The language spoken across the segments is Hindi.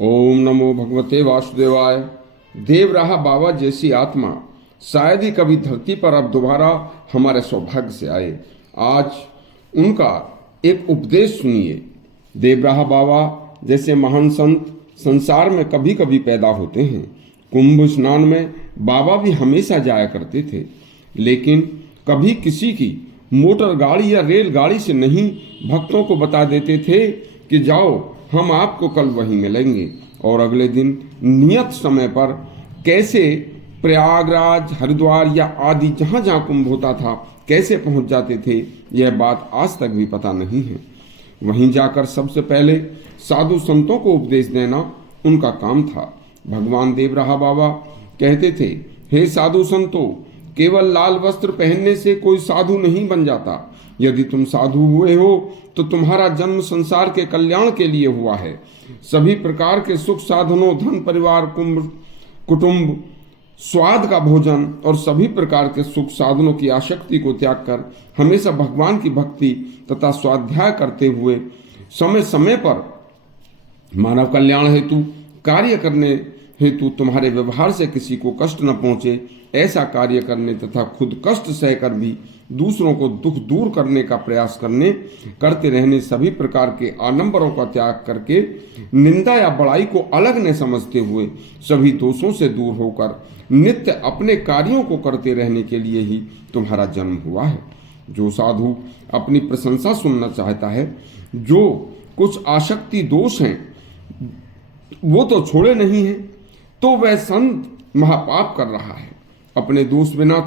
ओम नमो भगवते वासुदेवाय। देवराहा बाबा जैसी आत्मा शायद ही कभी धरती पर अब दोबारा हमारे सौभाग्य से आए। आज उनका एक उपदेश सुनिए। देवराहा बाबा जैसे महान संत संसार में कभी कभी पैदा होते हैं। कुंभ स्नान में बाबा भी हमेशा जाया करते थे, लेकिन कभी किसी की मोटर गाड़ी या रेलगाड़ी से नहीं, भक्तों को बता देते थे कि जाओ, हम आपको कल वहीं मिलेंगे। और अगले दिन नियत समय पर कैसे प्रयागराज, हरिद्वार या आदि जहां जहां कुंभ होता था कैसे पहुंच जाते थे, यह बात आज तक भी पता नहीं है। वहीं जाकर सबसे पहले साधु संतों को उपदेश देना उनका काम था। भगवान देवराहा बाबा कहते थे, हे साधु संतों, केवल लाल वस्त्र पहनने से कोई साधु नहीं बन जाता। यदि तुम साधु हुए हो तो तुम्हारा जन्म संसार के कल्याण के लिए हुआ है। सभी प्रकार के सुख साधनों, धन, परिवार, कुटुंब, स्वाद का भोजन और सभी प्रकार के सुख साधनों की आसक्ति को त्याग कर हमेशा भगवान की भक्ति तथा स्वाध्याय करते हुए समय समय पर मानव कल्याण हेतु कार्य करने हेतु तुम्हारे व्यवहार से किसी को कष्ट न पहुंचे, ऐसा कार्य करने तथा खुद कष्ट सहकर भी दूसरों को दुख दूर करने का प्रयास करते रहने, सभी प्रकार के आडंबरों का त्याग करके निंदा या बड़ाई को अलग न समझते हुए सभी दोषों से दूर होकर नित्य अपने कार्यों को करते रहने के लिए ही तुम्हारा जन्म हुआ है। जो साधु अपनी प्रशंसा सुनना चाहता है, जो कुछ आसक्ति दोष हैं वो तो छोड़े नहीं है, तो वह संत महापाप कर रहा है। अपने दोष बिना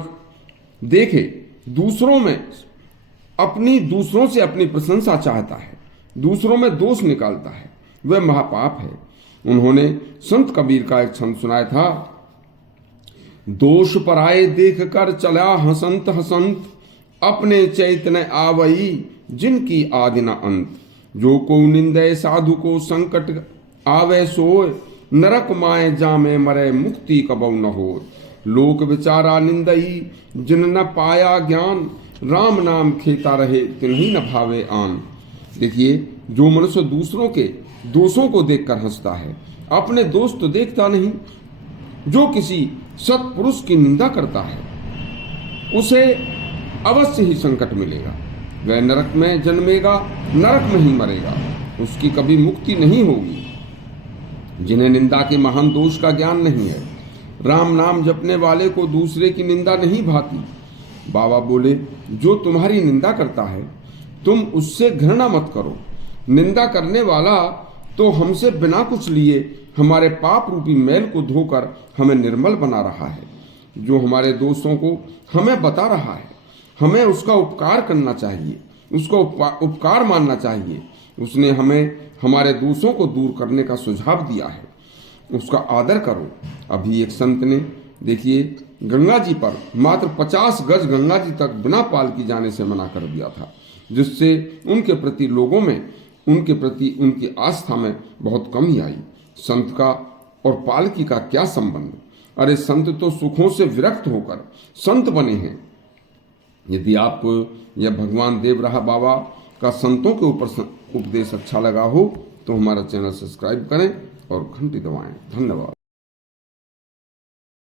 देखे दूसरों से अपनी प्रशंसा चाहता है, दूसरों में दोष निकालता है, वह महापाप है। उन्होंने संत कबीर का एक छंद सुनाया था, दोष पराये देख कर चला हसंत हसंत, अपने चैतन्य आवई जिनकी आदि न अंत। जो को निंदे साधु को संकट आवे सोय, नरक माए जामे मरे मुक्ति कबौ न हो। लोक विचारा निंदई जिन न पाया ज्ञान, राम नाम खेता रहे तिन्हीं न भावे आन। देखिए, जो मनुष्य दूसरों के दोषों को देखकर हंसता है, अपने दोष तो देखता नहीं। जो किसी सत्पुरुष की निंदा करता है उसे अवश्य ही संकट मिलेगा। वह नरक में जन्मेगा, नरक में ही मरेगा, उसकी कभी मुक्ति नहीं होगी। जिन्हें निंदा के महान दोष का ज्ञान नहीं है, राम नाम जपने वाले को दूसरे की निंदा नहीं भाती। बाबा बोले, जो तुम्हारी निंदा करता है तुम उससे घृणा मत करो। निंदा करने वाला तो हमसे बिना कुछ लिए हमारे पाप रूपी मैल को धोकर हमें निर्मल बना रहा है। जो हमारे दोषों को हमें बता रहा है, हमें उसका उपकार करना चाहिए, उसको उपकार मानना चाहिए। उसने हमें हमारे दोषों को दूर करने का सुझाव दिया है, उसका आदर करो। अभी एक संत ने, देखिए, गंगा जी पर मात्र 50 गज गंगा जी तक बिना पालकी जाने से मना कर दिया था, जिससे उनके प्रति लोगों में उनकी आस्था में बहुत कमी आई। संत का और पालकी का क्या संबंध? अरे संत तो सुखों से विरक्त होकर संत बने हैं। यदि आपको यह भगवान देवराहा बाबा का संतों के ऊपर उपदेश अच्छा लगा हो तो हमारा चैनल सब्सक्राइब करें और घंटी दबाएं। धन्यवाद।